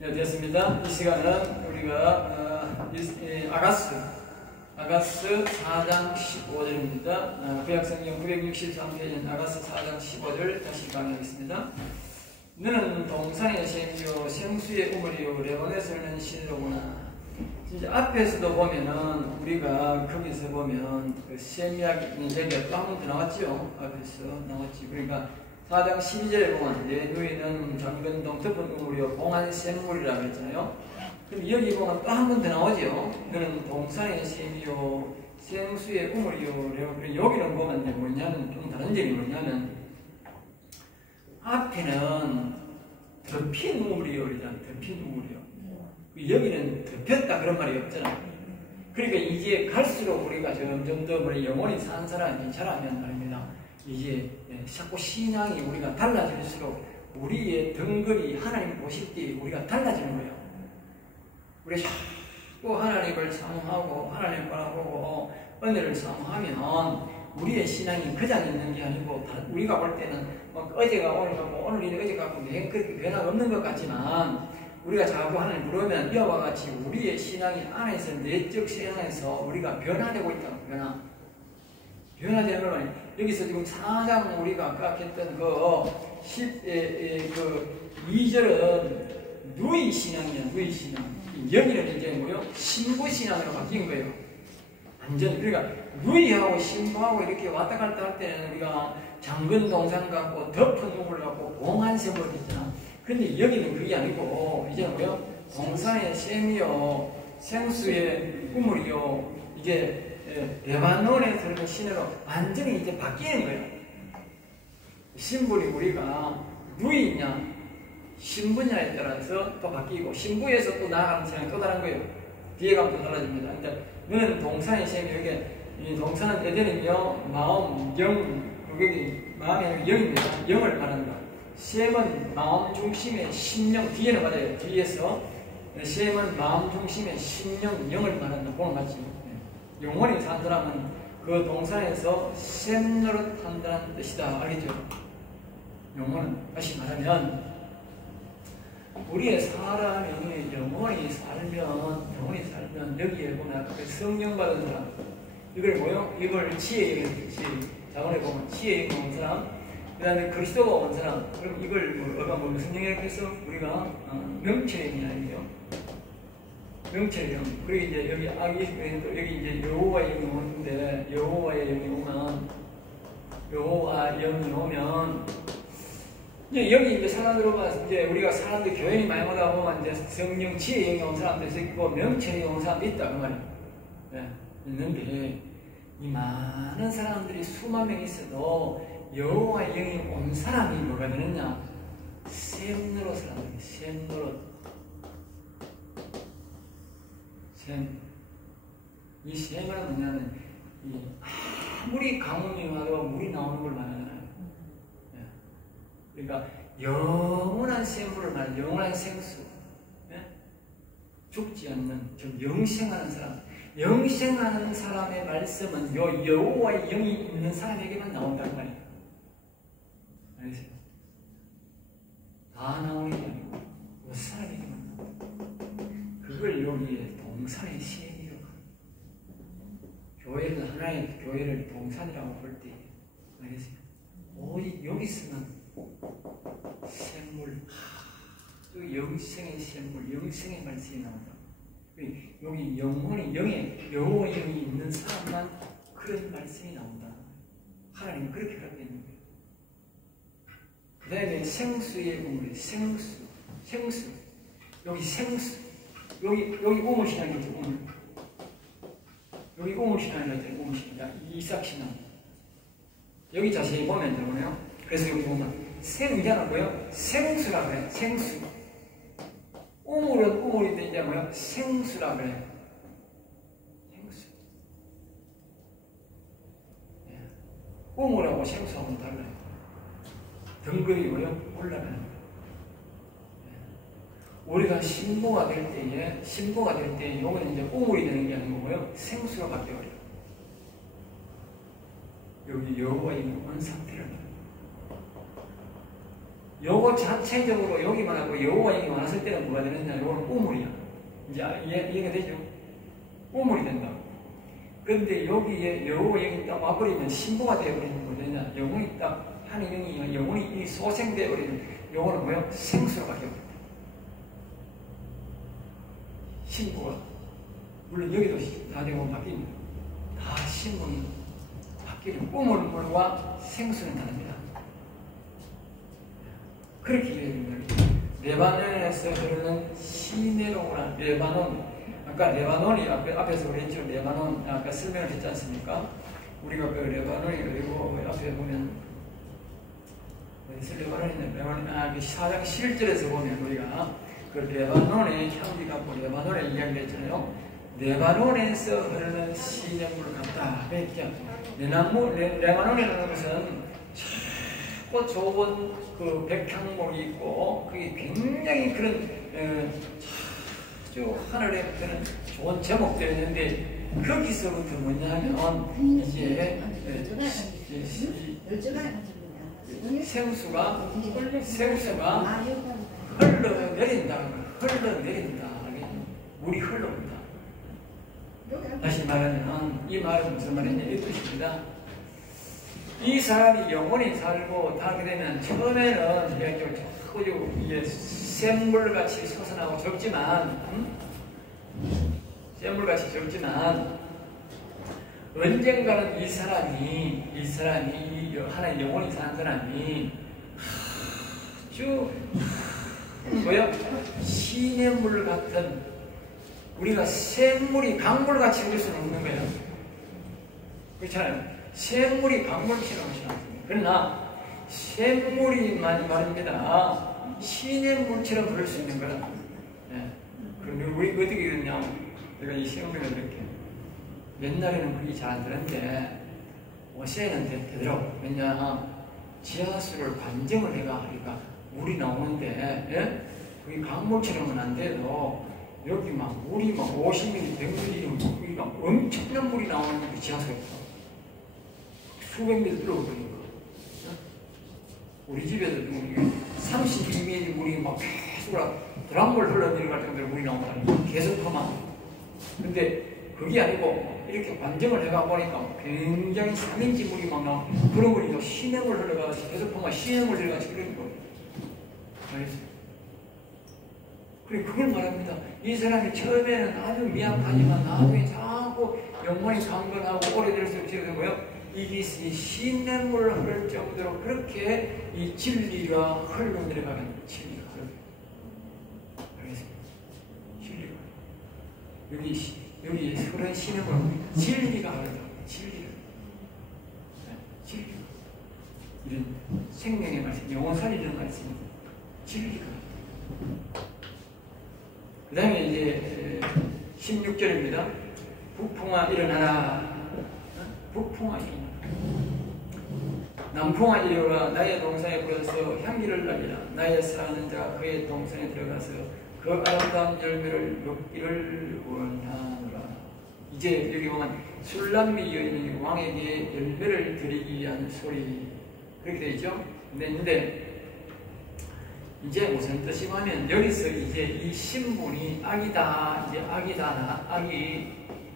네, 됐습니다. 이 시간은 우리가 아가스 4장 15절입니다. 구약성경 963페이지 아가스 4장 15절 다시 강의하겠습니다. 너는 동산의 셈이요 생수의 우물이요 레몬에서 흐르는 신으로구나. 진짜 앞에서도 보면은 우리가 거기서 보면 그 셈이야기 얘기가 또 한 번 더 나왔죠. 앞에서 나왔지. 그러니까 4장 12절에 보면 내 누이는 잠근동 덮은 우물이요 봉한 샘물이라고 했잖아요. 그럼 여기 보면 또 한 번 더 나오죠. 너는 동산의 셈이요 생수의 우물이요. 여기는 보면 이제 뭐냐면 좀 다른 점이 뭐냐면 앞에는 덮인 우물이요 그러잖아. 덮인 우물이요. 여기는 덮였다 그런 말이 없잖아. 그러니까 이제 갈수록 우리가 점점 더 영원히 사는 사람이 자라면 말입니다. 이제 자꾸 신앙이 우리가 달라질수록 우리의 덩거리 하나님 보실 때 우리가 달라지는 거예요. 우리가 자꾸 하나님을 사모하고 하나님을 바라보고 은혜를 사모하면 우리의 신앙이 그냥 있는 게 아니고 우리가 볼 때는 어제가 오늘 같고 오늘이 어제 같고 그렇게 변화가 없는 것 같지만 우리가 자꾸 하나님 부르면 이와 같이 우리의 신앙이 안에서 내적 신앙에서 우리가 변화되고 있다고 변화되는 걸 말이에요. 여기서 지금 4장 우리가 아까 했던 그 2절은 누이 신앙이야, 누이 신앙. 여기는 이제 뭐요? 신부 신앙으로 바뀐 거예요. 완전 그러니까 누이하고 신부하고 이렇게 왔다 갔다 할 때는 우리가 잠근 동산 같고 덮은 우물 같고 봉한 샘물 있잖아. 근데 여기는 그게 아니고 이제 뭐요? 동산의 셈이요, 생수의 우물이요, 이게 레바논에 들어간 신으로 완전히 이제 바뀌는 거예요. 신분이 우리가 누이냐 신부냐에 따라서 또 바뀌고 신부에서 또 나아가는 생각이 또 다른 거예요. 뒤에 가면 또 달라집니다. 근데 너는 동산의 셈이 여기 이 동산은 에덴이며 마음, 영, 그게 마음이 아니고 영입니다. 영을 말한다. 셈은 마음 중심의 심령, 뒤에는 맞아요. 뒤에서 셈은 마음 중심의 심령, 영을 말한다. 그건 맞지. 영원히 산 사람은 그 동산에서 셈 노릇 한다는 뜻이다. 알겠죠? 영원은 다시 말하면 우리의 사람이 영원히 살면 여기에 보면 성령 받은 사람 이걸 뭐요? 이걸 지혜에 자본에 보면 지혜에 온 사람 그 다음에 그리스도가 온 사람 그럼 이걸 뭐 성령이라고 해서 우리가 명철의 의미 아니에요? 명철의 영. 그리고 이제 여기 여기 이제 여호와의 영이 오는데 여호와의 영이 오면 여호와 영이 오면 이제 여기 이제 사람들로 봐서 이제 우리가 사람들 교인이 많이 오다 보면 이제 성령 지혜의 영이 온 사람도 있고 명철의 영이 온 사람도 있다 그 말이에요. 네, 있는데 이 많은 사람들이 수만 명 있어도 여호와의 영이 온 사람이 뭐가 되느냐? 셈노릇 사람들이 셈노릇. 이 셈은 뭐냐면 아무리 가뭄이 와도 물이 나오는 걸 말하잖아요. 그러니까 영원한 셈물을 말하는 영원한 생수, 죽지 않는 즉 영생하는 사람, 영생하는 사람의 말씀은 여호와의 영이 있는 사람에게만 나온다는 말이에요. 알겠어요? 다 나오는 게 아니고 그 사람에게만 나온다. 그걸 여기에 동산의 셈이라고 합니다. 교회는 하나의 교회를 동산이라고 볼 때 알겠어요? 오직 여기서만 샘물, 또 영생의 샘물, 영생의 말씀이 나온다. 여기 영혼이 영에 여호와 영이 있는 사람만 그런 말씀이 나온다. 하나님은 그렇게 갖고 있는 거예요. 그 다음에 생수의 우물, 생수, 여기 생수. 여기 우물신앙이죠, 우물. 여기 우물신앙이죠, 우물신앙. 이삭신앙. 여기 자세히 보면 되거든요. 그래서 여기 보면 생이잖아, 뭐요? 생수라 그래, 생수. 우물은 우물인데 이제 뭐요? 생수라 그래. 생수. 우물하고 생수하고는 달라요. 덩거리 뭐요? 올라가는 거예요. 우리가 신부가 될 때에, 요거는 이제 우물이 되는 게 아니고 뭐요? 생수로 바뀌어버려요. 여기 여호와의 온 상태를 말해요. 요거 자체적으로 여기만 하고 여호와 얘기 많았을 때는 뭐가 되느냐? 요거는 우물이야. 이제 이해가 되죠? 우물이 된다. 그런데 여기에 여호와 얘기 딱 와버리면 신부가 되어버리는 거냐? 영혼이 딱 하는 영이 영혼이 소생되어버리는 요거는 뭐야? 생수로 바뀌어버린다. 신부가 물론 여기도 나중에 보면 바뀝니다. 다 신분이 바뀌는 우물물과 생수는 다릅니다. 그렇게 이해됩니다. 레바논에서 흐르는 시내로구나. 레바논. 아까 레바논이 앞에서 그랬죠. 레바논. 아까 설명을 했지 않습니까? 우리가 그 레바논이 그리고 앞에 보면 어디서 레바논이냐. 그 4장 11절에서 보면 우리가 그 레바논의 향기가 뭐 레바논의 이야기를 했잖아요. 레바논에서 흐르는 시냇물 같다. 그랬죠. 레바논이라는 것은 참 좋은 그 백향목이 있고 그게 굉장히 그런 아주 하늘에 그런 좋은 제목들이 있는데 거기서부터 뭐냐면 이제 생수가 흘러내린다. 물이 흘러온다. 다시 말하면 이 말은 무슨 말이냐 이 뜻입니다. 이 사람이 영원히 살고 하게 되면 처음에는 이게 샘물같이 솟아나고 적지만 샘물같이 적지만 언젠가는 이 사람이 하나의 영원히 사는 사람이 아주 뭐야? 시냇물 같은 우리가 샘물이 강물같이 흐를 수는 없는 거예요. 그렇잖아요. 샘물이 강물처럼 흐르지 않습니다. 그러나 샘물이 말입니다. 시냇물처럼 흐를 수 있는 거라. 네. 그럼 우리 어떻게 그러냐? 내가 이 시험을 이렇게 옛날에는 그게 잘 안 되는데 요새는 되더라고. 왜냐 지하수를 관정을 해가 하니까 물이 나오는데 예? 그게 강물처럼은 안 돼도 여기 막 물이 막 50mm, 100mm 막 엄청난 물이 나오는 게 지하수가 있어. 수백 미터 들어오거든요. 우리 집에도 32mm 물이 막 계속 드럼물 흘러내려갈 정도로 물이 나온다니까. 계속 퍼만. 근데 그게 아니고 이렇게 관정을 해가 보니까 굉장히 3인치 물이 막 나와. 그런 물이 시냇물 흘러가서 계속 퍼만 시냇물 흘러가서 그런 거예요. 알겠어요? 그래 그걸 말합니다. 이 사람이 처음에는 아주 미약하지만 나중에 자꾸 영혼이 강건하고 오래될수록 지금 뭐요? 이게 시냇물 흐를 정도로 그렇게 이 진리가 흘러내려가는 진리가 알겠습니다. 진리가 여기 흐르는 시냇물 진리가 흐르다. 진리가 진리가 이런 생명의 말씀, 영혼 살리는 말씀, 진리가. 그 다음에 이제 16절입니다. 북풍아 일어나라. 북풍아 일어나라. 남풍아 일어나 나의 동산에 불어서 향기를 날리라. 나의 사랑하는 자가 그의 동산에 들어가서 그 아름다운 열매를 먹기를 원하노라. 이제 여기 보면 술람미 여인이 왕에게 열매를 드리기 위한 소리 그렇게 되어 있죠. 근데 이제 무슨 뜻이냐면 여기서 이제 이 신분이 악이다. 이제 악이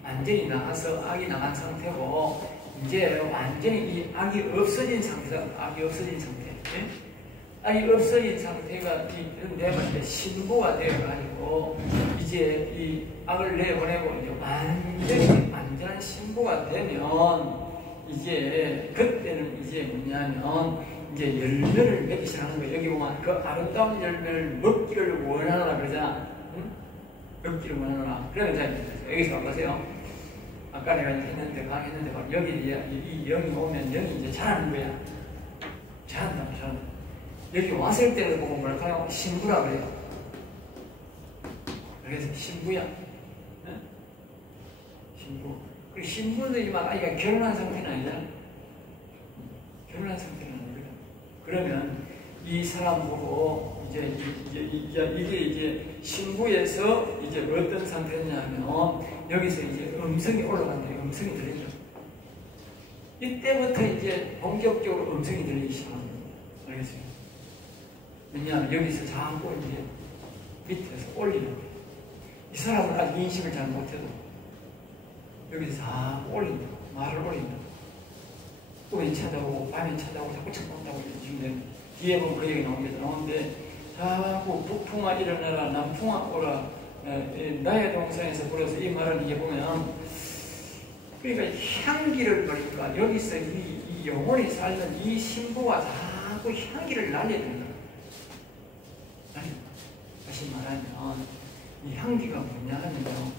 완전히 나가서 악이 나간 상태고 이제 완전히 이 악이 없어진 상태다. 악이 없어진 상태. 예? 악이 없어진 상태가 되면 이제 신부가 되어가지고 이제 이 악을 내보내고 이제 완전한 신부가 되면 이제 그때는 이제 뭐냐면 이제 열매를 맺기 시작하는 거예요. 여기 보면 그 아름다운 열매를 먹기를 원하노라 그러잖아. 응? 먹기를 원하노라. 그러면 자 여기서 보세요. 아까 내가 했는데 강했는데 여기 이 영이 오면 영이 이제 자라는 거야. 자란다. 여기 왔을 때를 보고 뭘까요? 신부라 그래요. 그래서 신부야. 응? 신부. 그 신부들이만 아이가 결혼한 상태는 아니잖아. 결혼한 상태는 아니거든. 그러면 이 사람 보고 이게 이제 신부에서 이제 어떤 상태냐면 여기서 이제 음성이 올라간다. 음성이 들리죠. 이때부터 이제 본격적으로 음성이 들리기 시작합니다. 알겠어요? 왜냐하면 여기서 자꾸 이제 밑에서 올리는 거예요. 이 사람은 아직 인식을 잘 못해도 여기서 자꾸 올린다. 말을 올린다. 꿈에 찾아오고 밤에 찾아오고 자꾸 찾아온다고 지금 뒤에 보면 그 얘기 나오는데 자꾸 북풍아 일어나라 남풍아 오라 나의 동산에서 불어서 이 말을 이제 보면 그러니까 향기를 보니까 여기서 이 영혼이 살는 이 신부가 자꾸 향기를 날려야 된다. 다시 말하면 이 향기가 뭐냐 하면요,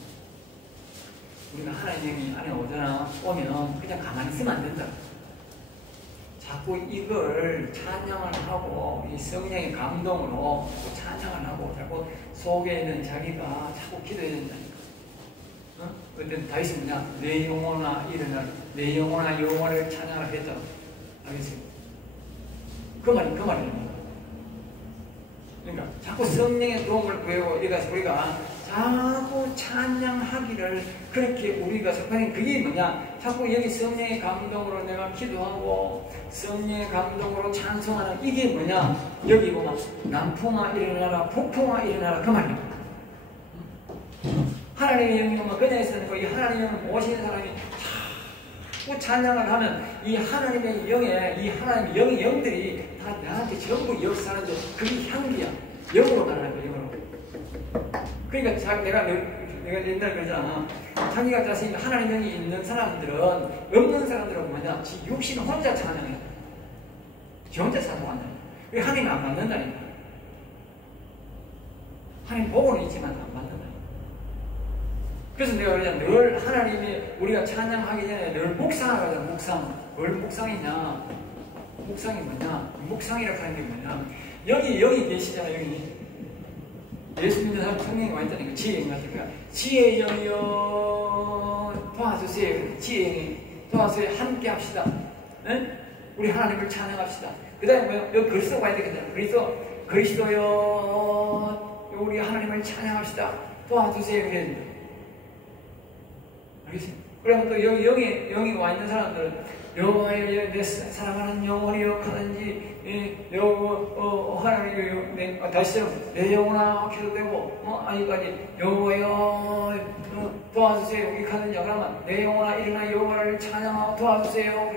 우리가 하나님이 안에 오면 그냥 가만히 있으면 안 된다. 자꾸 이걸 찬양을 하고 이 성령의 감동으로 찬양을 하고 자꾸 속에 있는 자기가 자꾸 기도해야 된다니까. 그때 다윗은 뭐냐? 내 영혼아 일어나라, 내 영혼아 여호와를 찬양하라 했잖아. 알겠어요? 그 말입니다. 그러니까 자꾸 성령의 도움을 구하고 우리가 자꾸 찬양하기를 그렇게 우리가 속하는 그게 뭐냐? 자꾸 여기 성령의 감동으로 내가 기도하고 성령의 감동으로 찬송하는 이게 뭐냐? 여기 보면 남풍아 일어나라 북풍아 일어나라 그 말입니다. 하나님의 영이 오면 그냥 있으니까 이 하나님의 영을 모시는 사람이 자꾸 찬양을 하면 이 하나님의 영에 이 하나님의 영의 영들이 다 나한테 전부 역사하는데 그게 향기야. 영으로 가는 거야. 영으로. 그러니까 내가 옛날에 그러잖아. 자기가 자신이 하나님의 영이 있는 사람들은 없는 사람들은 뭐냐? 지 육신 혼자 찬양해. 지 혼자 찬송한다. 왜 하나님 안 받는다니까. 하나님 보고는 있지만 안 받는다. 그래서 내가 그냥 늘 하나님이 우리가 찬양하기 전에 늘 묵상하잖아. 묵상. 뭘 묵상이냐? 묵상이 뭐냐? 묵상이라고 하는 게 뭐냐? 여기 계시잖아. 여기 예수 믿는 사람 성령이 와 있다니까. 지혜인 것 같으니까 지혜의 영이여 도와주세요. 지혜의 도와주세요. 함께 합시다. 네? 우리 하나님을 찬양합시다. 그 다음에 뭐 여기 글 쓰고 와야 되겠다. 그래서 그리스도여 우리 하나님을 찬양합시다. 도와주세요. 그래야 된다. 알겠어요? 그러면 또 여기 영이 와 있는 사람들은 여호와여 내 사랑하는 영혼이여 하든지 하나님 다시요 내 영혼아 기도되고 아니까지 여호와여 도와주세요 여기 하든지 그러면 내 영혼아 일어나 여호와를 찬양하고 도와주세요.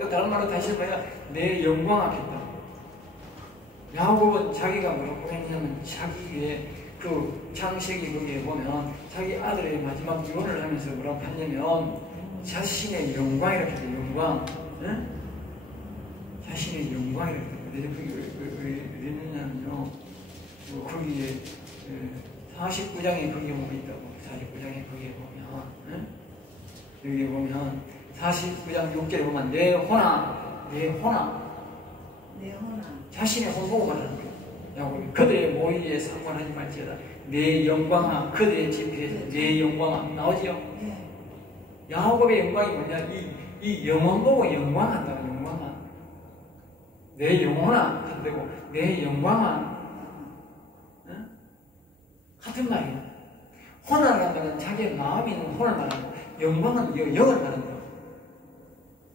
또 다른 말로 다시 뭐야 내 영광하겠다. 야곱은 자기가 뭐라고 했냐면 자기의 그 창세기 거기에 보면 자기 아들의 마지막 유언을 하면서 뭐라고 했냐면 자신의 영광이라고 해요. 영광. 응? 자신의 영광이라고 해요. 그게 왜 있느냐면요. 거기에 49장에 그게 있다고. 49장에 거기에 보면 응? 여기 보면 49장 6절에 보면 내 혼아 자신의 혼 보고 말하는 거예요. 그들의 모의에 상관하지 말지어다. 내 영광아 그들의 집회에서 내 영광아 나오지요? 야곱의 영광이 뭐냐? 이 영혼 보고 영광한다. 영광아 내 영혼아 한다고 내 영광아 응? 같은 말이에요. 혼화라는 말은 자기의 마음이 있는 혼을 말하고 영광은 영을 말한다.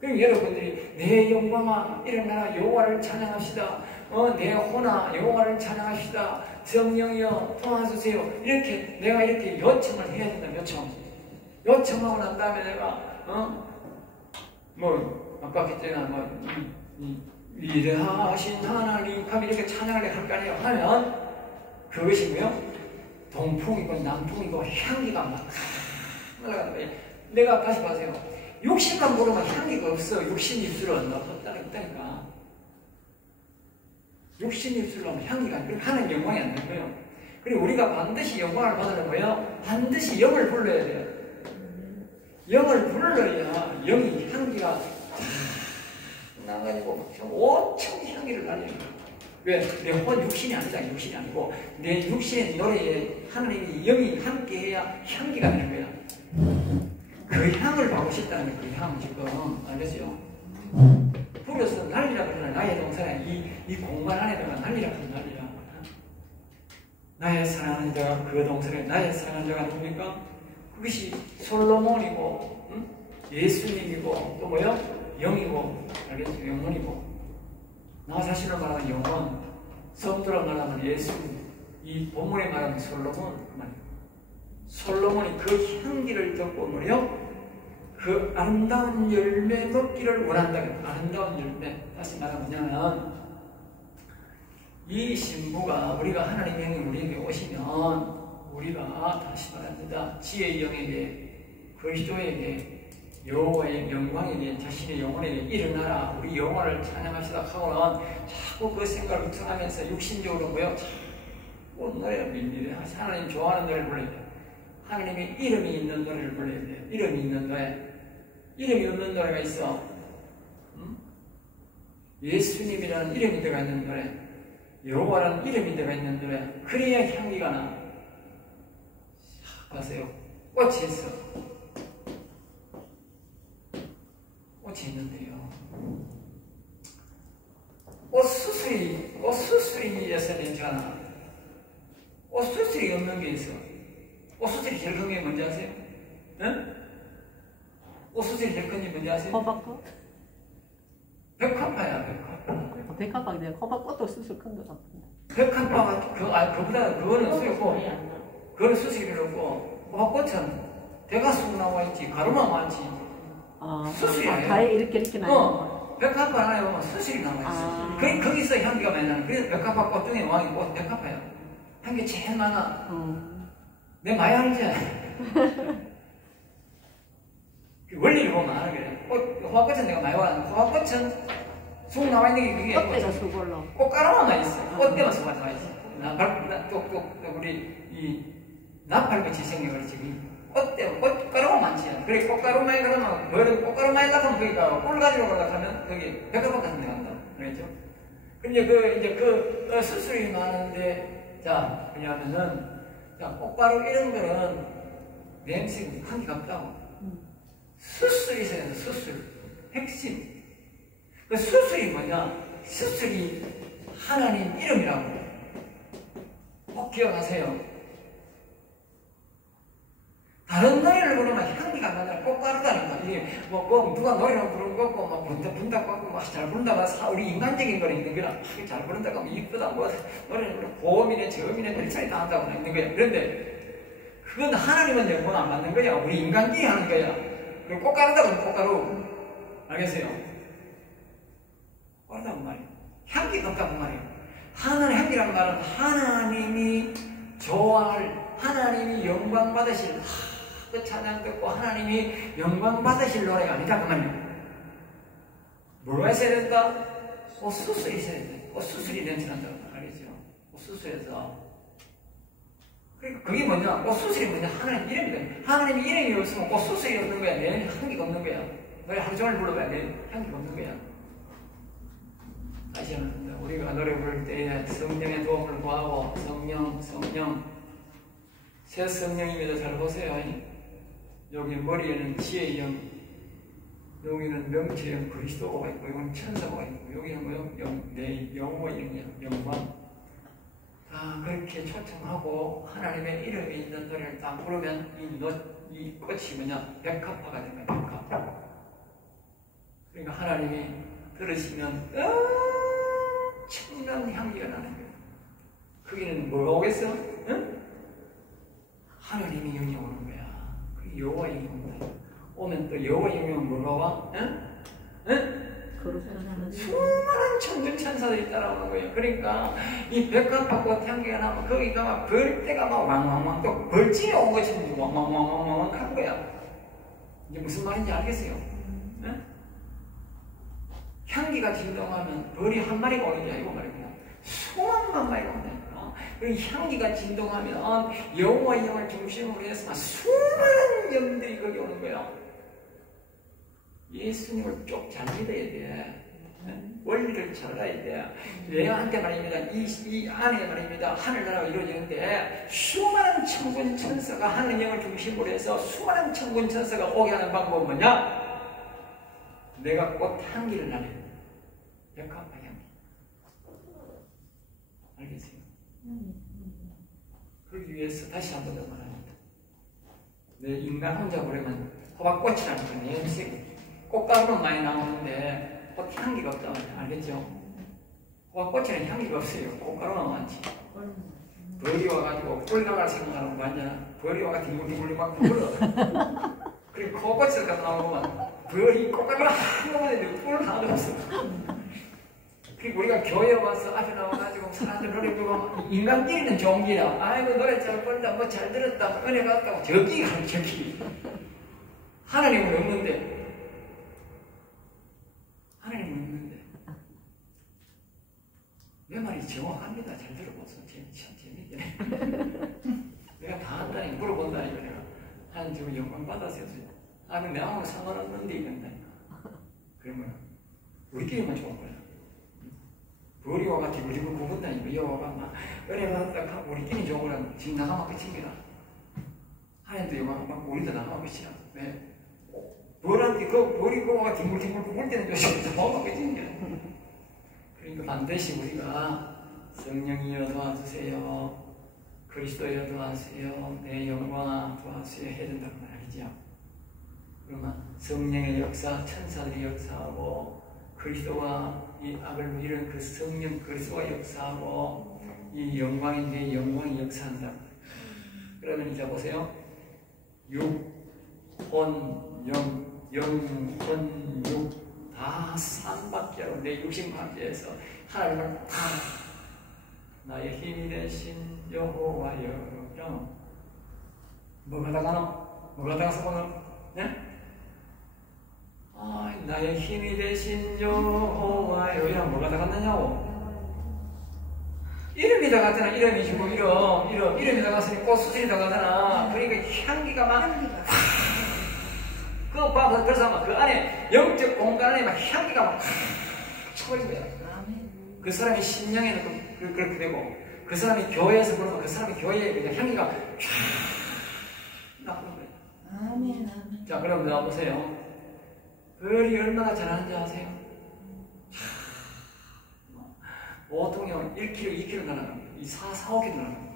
그럼 여러분들이 내 영광아 일어나라 여호와를 찬양합시다. 내 혼아 여호와를 찬양합시다. 성령이여 도와주세요. 이렇게 내가 이렇게 요청을 해야 된다. 요청하고 난 다음에 내가 아까 했잖아 위대하신 하나님 하면 이렇게 찬양을 할 거 아니에요. 하면 그것이 뭐요? 동풍이고 남풍이고 향기가 막 올라가는 거예요. 내가 다시 봐세요. 육신만 보면 향기가 없어. 육신 입술은 없다니까. 육신 입술로 하면 향기가 안 돼. 하는 영광이 안 되는 거예요. 그리고 우리가 반드시 영광을 받으려면 뭐예요? 반드시 영을 불러야 돼요. 영을 불러야 영이 향기가 나가지고 온통 향기를 날려요. 왜? 내 혼 육신이 아니다. 육신이 아니고 내 육신의 노래에 하나님이 영이 함께해야 향기가 되는 거야. 그 향을 받고 싶다는 게 그 향 지금 알겠어요? 불어서 난리라 그러나 나의 동산에 이 공간 안에다가 난리라 그러나 난리라. 나의 사랑하는 자가 그 동산에 나의 사랑하는 자가 누굽니까? 그것이 솔로몬이고 응? 예수님이고 또 뭐요? 영이고 알겠죠? 영혼이고 나 자신을 말하는 영혼 성도라 말하면 예수, 이 본문에 말하는 솔로몬 말이에요. 솔로몬이 그 향기를 듣고 뭐요? 그 아름다운 열매 먹기를 원한다. 아름다운 열매. 다시 말하면 이 신부가 우리가 하나님의 영이 우리에게 오시면 우리가 다시 말합니다. 지혜의 영에게 그리스도에게 여호와의 영광에게 자신의 영혼에게 일어나라. 우리 영혼을 찬양하시다 하고는 자꾸 그 생각을 통하면서 육신적으로 뭐요? 자꾸 노래를 밀리래. 하나님 좋아하는 노래를 불러야 돼. 하나님의 이름이 있는 노래를 불러야 돼. 이름이 있는 노래. 이름이 없는 노래가 있어. 예수님이라는 이름이 들어가 있는 노래. 여호와라는 이름이 들어가 있는 노래. 그래야 향기가 나. 보세요. 꽃이 있어. 꽃이 있는데요. 꽃수술이에서 냄새가 나. 꽃수술이 없는 게 있어. 꽃수술이 제일 큰 게 뭔지 아세요? 응? 꽃수술이 제일 큰 게 뭔지 아세요? 호박꽃? 백합화야, 백합화. 백합화, 내가 호박꽃도 수술 큰 것 같은데. 백합화가, 그거보다, 그거는 수술이고, 그거는 수술이 없고, 호박꽃은 대가 쑥 나와 있지, 가루만 많지. 수술이 아니에요. 가에 이렇게 나와. 백합화 하나에 보면 수술이 나와 있어. 거기서 향기가 많이 나는. 그래서 백합화 꽃 중에 왕이 꽃 백합화야. 향기 제일 많아. 내 많이 알지? 원리를 보면 알아, 그래. 호박꽃은 내가 많이 와는 호박꽃은 쑥 나와 있는 게 그게. 꽃대가 수걸로. 꽃가루만 있어. 꽃대만 수가 나와 있어. 우리, 나팔같이 생겨가지고. 꽃가루가 많지. 그래, 꽃가루 많이 가면, 꽃가루 많이 가면 거기가 꿀 가지러 가면 거기 백합화 같은 데 간다. 그랬죠? 근데 수술이 많은데, 자, 왜냐하면은, 자, 꽃가루 이런 거는 냄새가 향기가 없다고. 수술이 있어야 돼, 수술. 핵심. 그 수술이 뭐냐? 수술이 하나님 이름이라고. 꼭 기억하세요. 다른 노래를 부르면 향기가 안 나잖아. 꽃가루다니까. 이게 누가 노래를 부르는 거고, 분다 꽂고, 잘 부른다고 우리 인간적인 거는 있는 거야. 잘 부른다고 하면 이쁘다, 노래를 부르면 고음이네, 저음이네, 별차이 다 한다고 있는 거야. 그런데, 그건 하나님은 영광 안 받는 거야. 우리 인간끼리 하는 거야. 그리고 꽃가루다 그러면 꽃가루. 알겠어요? 꽃가루다고 말이야. 향기가 없다고 말이야. 하나님 향기란 말은 하나님이 좋아할, 하나님이 영광 받으실, 그 찬양 듣고 하나님이 영광 받으실 노래가 아니다 그 말이야. 뭐가 있어야 된다? 꽃수술이 있어야 돼. 꽃수술이 냄새난다고 알겠죠? 꽃수술에서. 그러니까 그게 뭐냐? 꽃수술이 뭐냐? 하나님 이름이다. 하나님 이름이 없으면 꽃수술이 없는 거야. 내 향기가 없는 거야. 노래 하루 종일 불러봐야 내 향기가 없는 거야. 다시 한번 우리가 노래 부를 때 성령의 도움을 구하고 성령 새 성령입니다. 잘 보세요. 여기 머리에는 지혜의 영, 여기는 명체의 영 그리스도가 있고 여기는 천사가 있고 여기는 뭐요? 내 영혼의 영광. 다 그렇게 초청하고 하나님의 이름이 있는 노래를 다 부르면 이 꽃이 뭐냐? 백합화가 됩니다. 백합화. 그러니까 하나님이 들으시면 엄청난 향기가 나는 거예요. 거기는 뭐가 오겠어? 응? 하나님이 영이 오는 거야. 그 여호와의 영이 온다. 오면 또 여호와의 영이 뭐가 와? 응? 응? 수많은 천군 천사들이 따라오는 거예요. 그러니까 이 백합화꽃 향기가 나면 거기가 막 벌떼가 막 왕왕왕 또 벌집이 온 것처럼 왕왕왕왕왕 하는 거야. 이게 무슨 말인지 알겠어요? 응? 향기가 진동하면 벌이 한 마리가 오는 게 아니고 말이야. 수만 마리가 온다니까. 그 향기가 진동하면 여호와의 영을 중심으로 해서 수많은 영들이 거기 오는 거야. 예수님을 쭉 잘 믿어야 돼. 원리를 잘 알아야 돼. 내한테 말입니다. 이 안에 말입니다. 하늘나라가 이루어지는데 수많은 천군 천사가 하늘 영을 중심으로 해서 수많은 천군 천사가 오게 하는 방법은 뭐냐? 내가 꽃 향기를 나네. 백합화 향기. 알겠어요? 그러기 위해서 다시 한 번 더 말합니다. 내 인간 혼자 보려면 호박꽃이라는 건 냄새고 꽃가루는 많이 나오는데 꽃 향기가 없다고 알겠죠? 꽃에는 향기가 없어요. 꽃가루만 많지. 벌이 와가지고 꿀나갈 생각하는 거 아니야. 벌이 와가 뒹굴뒹굴 막 불러. 그리고 코꽃을 갖다 나오면 벌이 꽃가루 한 번만 해도 꿀 하나도 없어. 그리고 우리가 교회 와서 앞에 나와가지고 사람들 노래 부르고 인간끼리는 좋은 기라. 아이고 노래 잘 부른다, 뭐 잘 들었다, 뭐 은혜 받았다고 저기 가는 저기. 하나님은 없는데. 하나님은 없는데. 내 말이 정확합니다. 잘 들어보소. 참 재밌네. 내가 다 한다니 물어본다니까 내가. 하나님 지금 영광 받았어요. 아, 근데 아무 상관없는데 이런다니까. 그러면 우리끼리만 좋은 거야. 벌이 와가 디글디글 구분다니까. 여와가 막 은혜 받았다 하고 우리끼리 좋은 거라면 지금 나가면 끝입니다. 하나님도 영광 받고 우리도 나가면 끝이야. 왜? 벌한테 그 벌이 와가 뒹굴뒹굴 구분 때는 조심 나가면 끝입니다. 그러니까 반드시 우리가 성령이여 도와주세요. 그리스도여 도와주세요. 내 영광아 도와주세요. 해야 된다는 말 아니죠. 그러면 성령의 역사, 천사들이 역사하고 그리스도와 이 악을 누리는 그 성령 그리스도가 역사하고 이 영광이 내 영광이 역사한다. 그러면 이제 보세요. 육, 혼, 영혼, 육 다 삼박자로 내 육신관계에서 하나님을 다 나의 힘이 되신 여호와여. 그럼 뭐가 다가노? 뭐가 다가서 보노? 네? 아, 나의 힘이 되신 여호와여. 이랑 뭐가 다갔느냐고? 이름이 다갔잖아. 이름이 주고 이름이 다갔으니 꽃수술이 다가잖아. 그러니까 향기가 막 그거 봐서 그래서 그 안에 영적 공간 안에 막 향기가 막 쳐버린 거야. 그 사람이 심령에는 그렇게 되고 그 사람이 교회에서 그러면 그 사람이 교회에 그냥 향기가 쫙 나오는 거야. 아멘. 자, 그럼 나와보세요. 벌이 얼마나 잘하는지 아세요? 보통은 1kg, 2kg 날아갑니다. 4, 5kg 날아갑니다.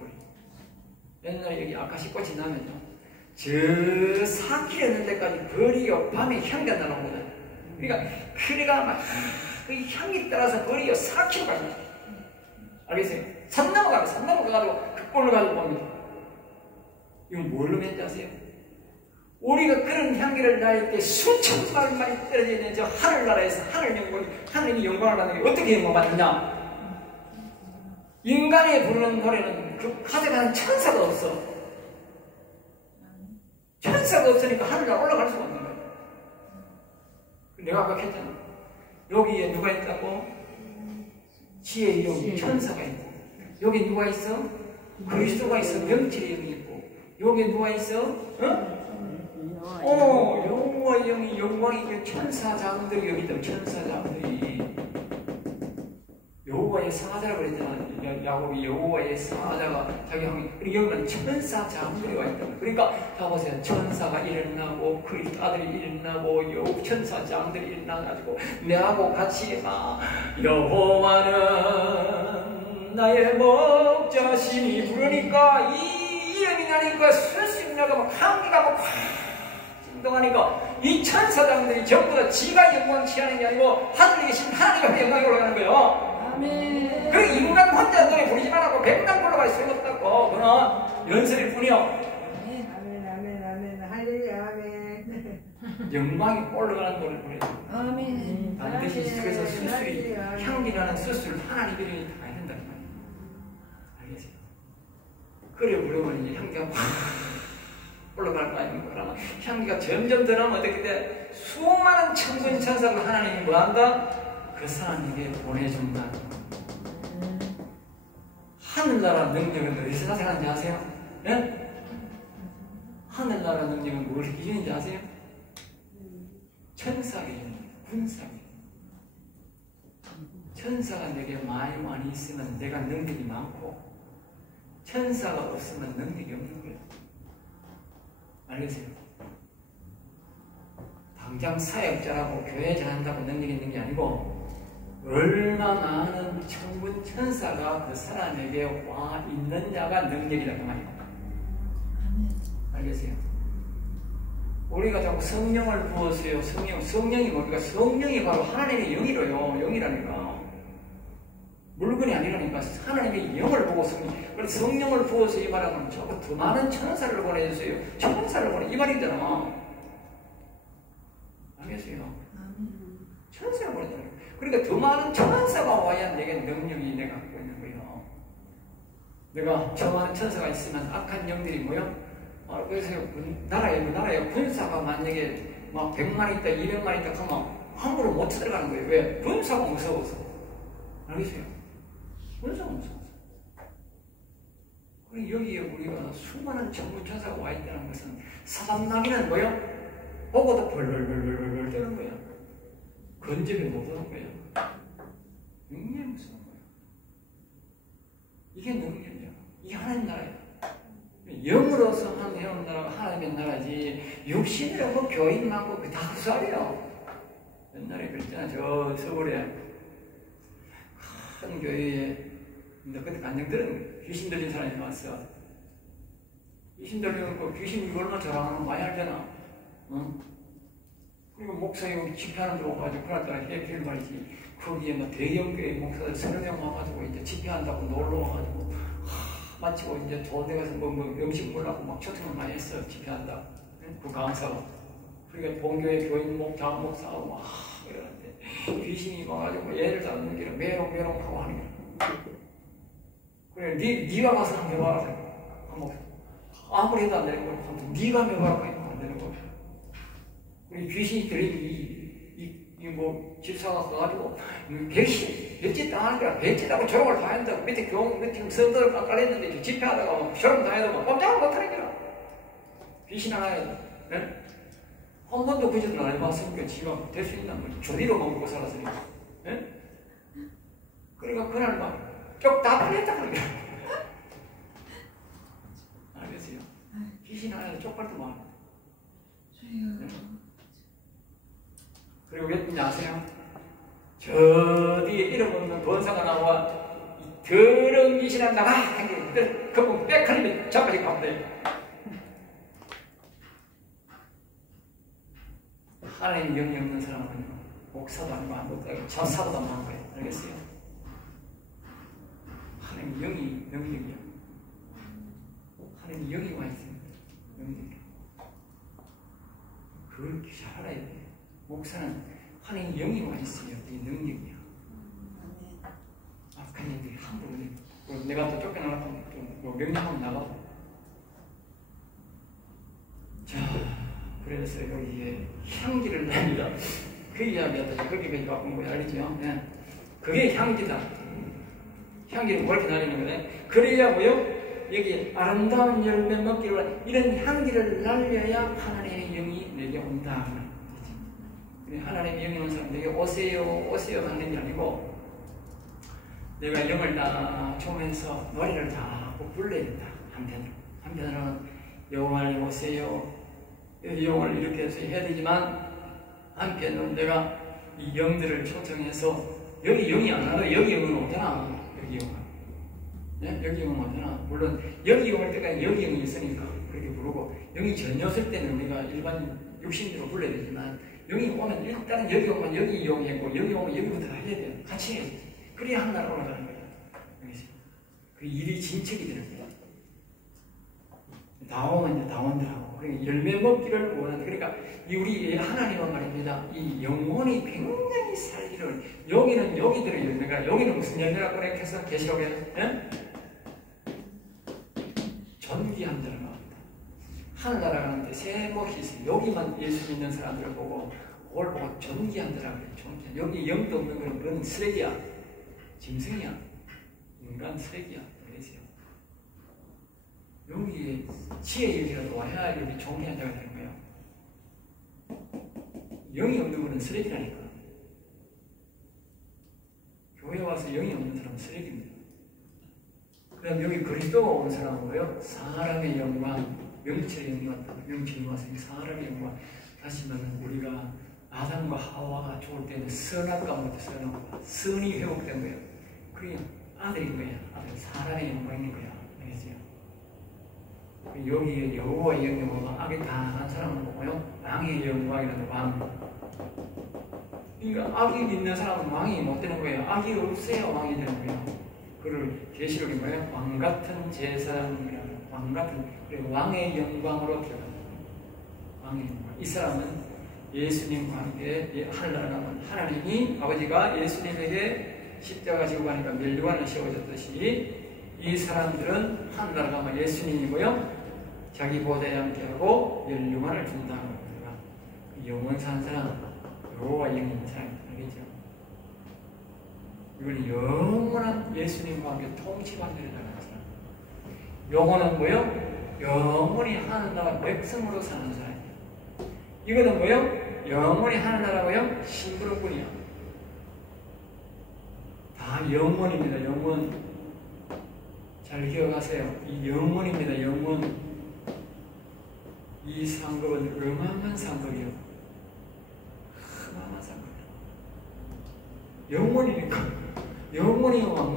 옛날에 여기 아카시 꽃이 나면요. 저 4km 있는 데까지 벌이요 밤에 향기가 나오거든. 그러니까 그래가 막 그 향기 따라서 벌이요 4km까지. 알겠어요? 산 넘어가가지고 그 꼴을 가지고 봅니다. 이건 뭘로 맺지 아세요? 우리가 그런 향기를 날 때 수천 마일만이 떨어져 있는 저 하늘나라에서 하늘님이 영광을 받는 게 어떻게 영광받느냐? 인간이 부르는 노래는 그 가져가는 천사가 없어. 천사가 없으니까 하늘나라 올라갈 수가 없는 거야. 내가 아까 했잖아. 여기에 누가 있다고? 지혜의 영, 천사가 있고. 여기 누가 있어? 그리스도가 있어. 명철의 영이 있고. 여기 누가 있어? 여호와의 영이 영광이 있고 천사장들이 여기 있다. 천사장들이. 여호와의 사자라고 그랬잖아. 야곱이 여호와의 사자가 자기 형이. 그리고 여기는 천사장들이 와 있다. 그러니까 다 보세요. 천사가 일어나고 그리스도 아들이 일어나고 천사장들이 일어나가지고 내하고 같이 막 여호와는 나의 목자시니 부르니까 이 이름이 나니까 술술 나가고 향기가 막 진동하니까 이 천사장들이 전부 다 지가 영광 취하는 게 아니고 하늘에 계신 하나님의 영광이 올라가는 거예요. 아멘. 그 인간 혼자 노래 부르지 말라고 백당 불러갈 수 없다고. 그는 연설일 뿐이요. 아멘. 할렐루야. 아멘. 영광이 올라가는 노래를 부르죠. 아멘. 반드시 그래서 수술이 향기라는 수술 하나님 이름이 다 된다는 거예요. 알겠어요? 그래 부르면 이제 향기가 확 올라갈 거 아닙니까? 그러면 향기가 점점 더 나면 어떻게 돼? 수많은 천군 천사를 하나님이 뭐한다? 그 사람에게 보내준다. 하늘나라 능력은 어디서 나타나는지 아세요? 예? 하늘나라 능력은 무엇이 기준인지 아세요? 천사의 군사의. 천사가 내게 많이 있으면 내가 능력이 많고 천사가 없으면 능력이 없는 거예요. 알겠어요? 당장 사역자라고 교회 잘한다고 능력이 있는 게 아니고 얼마나 많은 천군 천사가 그 사람에게 와 있느냐가 능력이라고 말입니다. 알겠어요? 우리가 자꾸 성령을 부었어요. 성령이 뭡니까? 성령이 바로 하나님의 영이로요. 영이라니까. 물건이 아니라니까 하나님의 영을 보고 성령을 부어서 이 말하면 저거 더 많은 천사를 보내주세요. 천사를 보내 이 말이잖아. 알겠어요? 천사를 보내잖아. 그러니까 더 많은 천사가 와야 내게 능력이 내가 갖고 있는 거예요. 내가 저 많은 천사가 있으면 악한 영들이 뭐야? 그래서 나라에 군사가 만약에 막 100만 있다, 200만 있다 하면 함부로 못 들어가는 거예요. 왜? 군사가 무서워서. 알겠어요? 군사가 무서워서. 그리고 여기에 우리가 수많은 전문천사가 와 있다는 것은 사단나기는 뭐야? 보고도 벌벌벌벌벌 뜨는 거야. 건집이 못 오는 거야. 굉장히 무서운 거야. 이게 능력이야. 이게 하나님 나라야. 영으로서 하는 나라가 하나님의 나라지 육신으로 뭐 교인 많고 다 헛소리야. 옛날에 그랬잖아. 저 서울에 큰 교회에 그때 간증 들은 거야. 귀신 들린 사람이 나왔어. 귀신 들리는 거 귀신이 얼마나 잘하는 거 많이 알잖아. 응? 그리고 목사님 집회하는 데 오가지고 그날따라 해필 말이지. 거기에 뭐 대형교회 목사들 3명 와가지고 이제 집회한다고 놀러 와가지고 마치고 이제 돈 내가서 뭐 음식 먹으려고 막 초청을 많이 했어. 집회한다. 그 강사가. 그러니까 본교회 교인 장목사하고 막 이러는데 귀신이 와가지고 얘를 잡는 게 메롱메롱하고 하는 거야. 그래 네가 가서 한번 해봐라. 아무리 해도 안 되는 거야. 네가 해봐라. 안 되는 거야. 우리 귀신이 들리니 뭐 집사가 가가지고 백지 당하는 거야. 백지라고 졸업을 다 한다고 밑에 지금 선도를 깔렸는데 집회하다가 졸업 다 해도 꼼짝을 못하는 거야. 귀신 하나에 네? 한 번도 그 짓을 안 해봤으니까 지가 될 수 있나 뭐 조리로 먹고 살았으니까. 네? 그러니까 그날 막 쪽 다 풀렸다는 거야. 알겠어요? 귀신 하나에 쪽발도 많아. 네? 그리고 왜 뜻인지 아세요? 저 뒤에 이름 없는 번사가 나와 더러운 귀신아 나가! 하는데 그분 빽하니면 자빠지 가면 돼. 하나님 영이 없는 사람은 목사도 아니고 아무것도 아니고 자사도 안 하는 거예요. 알겠어요? 하나님 영이 능력이야. 하나님 영이 와 있습니다. 능력이. 그걸 잘 알아야 돼. 목사는 하나님 영이 와 있어요. 이게 능력이야. 악한 영들이 함부로 내가 또 쫓겨나가면 뭐 명령하면 나가고. 자, 그래서 여기에 향기를 냅니다. 그 이야기하다 거기까지 바꾼 거야. 알겠죠? 네. 그게 향기다. 향기를 뭐 이렇게 날리는 거네. 그래야 뭐요? 여기 아름다운 열매 먹기를 이런 향기를 날려야 하나님의 영이 내게 온다. 하나님의 영이 오는 사람 내게 오세요 하는 게 아니고 내가 영을 다 초면서 노래를 다 하고 불러야 된다. 한편으로는 영을 오세요 영을 이렇게 해서 해야 되지만 한편으로는 내가 이 영들을 초청해서 여기 영이 안 와도 여기 영은 오잖아. 여기 영은 네? 여기 영은 오잖아. 물론 여기 영 올 때까지 여기 영이 있으니까 그렇게 부르고 영이 전혀 없을 때는 우리가 일반 육신대로 불러야 되지만 영이 오면 일단 여기 오면 여기 이용했고 여기 오면 여기부터 해야 돼요. 같이 해야 돼. 그래야 한 나라 올라가는 거예요. 그 일이 진척이 되는 거예요. 다 오면 이제 다 온다고. 열매 먹기를 원하는. 그러니까 우리 하나님은 말입니다. 이 영혼이 굉장히 살기를 여기는 여기들의 열매가 여기는 무슨 열매라고 해서 계시록에 예? 전기한 자를 말합니다. 하늘나라 가는데 세목이 있어요. 여기만 예수 믿는 사람들을 보고 그걸 보고 전기한 자라고 해요. 여기 영도 없는 건 그건 쓰레기야. 짐승이야. 인간 쓰레기야. 그러세요. 여기에 지혜력이라도 와야 여기 존귀한 자가 되는 거예요. 영이 없는 것은 쓰레기라니까. 교회 와서 영이 없는 사람은 쓰레기입니다. 그 다음 여기 그리스도가 온 사람은 뭐예요? 사람의 영광, 명철의 영광, 명철이 와서 사람의 영광. 다시 말하면 우리가 아담과 하와가 죽을 때는 선악 가운데 선악과 선이 회복된 거예요. 그게 아들인 거예요. 아들, 사람의 영광인 거야. 알겠어요? 여기에 여호와의 영광과 악에 다한 사람은 뭐예요? 왕의 영광이라는 왕. 그러니까 악이 있는 사람은 왕이 못 되는 거예요. 악이 없어야 왕이 되는 거예요. 그를 계시록이 뭐예요? 왕 같은 제사장이라 왕 같은 그리고 왕의 영광으로 들어갑니다. 왕의 영광. 이 사람은 예수님과 함께 하늘나라 가면 하나님이 아버지가 예수님에게 십자가 지고 가니까 멸류관을 씌워줬듯이 이 사람들은 하늘나라 가면 예수님이고요. 자기 보좌에 함께하고 멸류관을 준다는 겁니다. 영원 산 사람, 여호와 영인 사람 알겠죠? 이건 영원한 예수님과 함께 통치받는 사람. 영혼은 뭐요? 영원히 하늘나라 백성으로 사는 사람이에요. 이거는 뭐요? 영원히 하늘나라고요? 심부름꾼이요. 다 영원입니다. 영원. 잘 기억하세요. 이 영원입니다. 영원. 이 상급은 어마어마한 상급이요. 어마어마한 상급. 영원이니까. 영원히 왕국.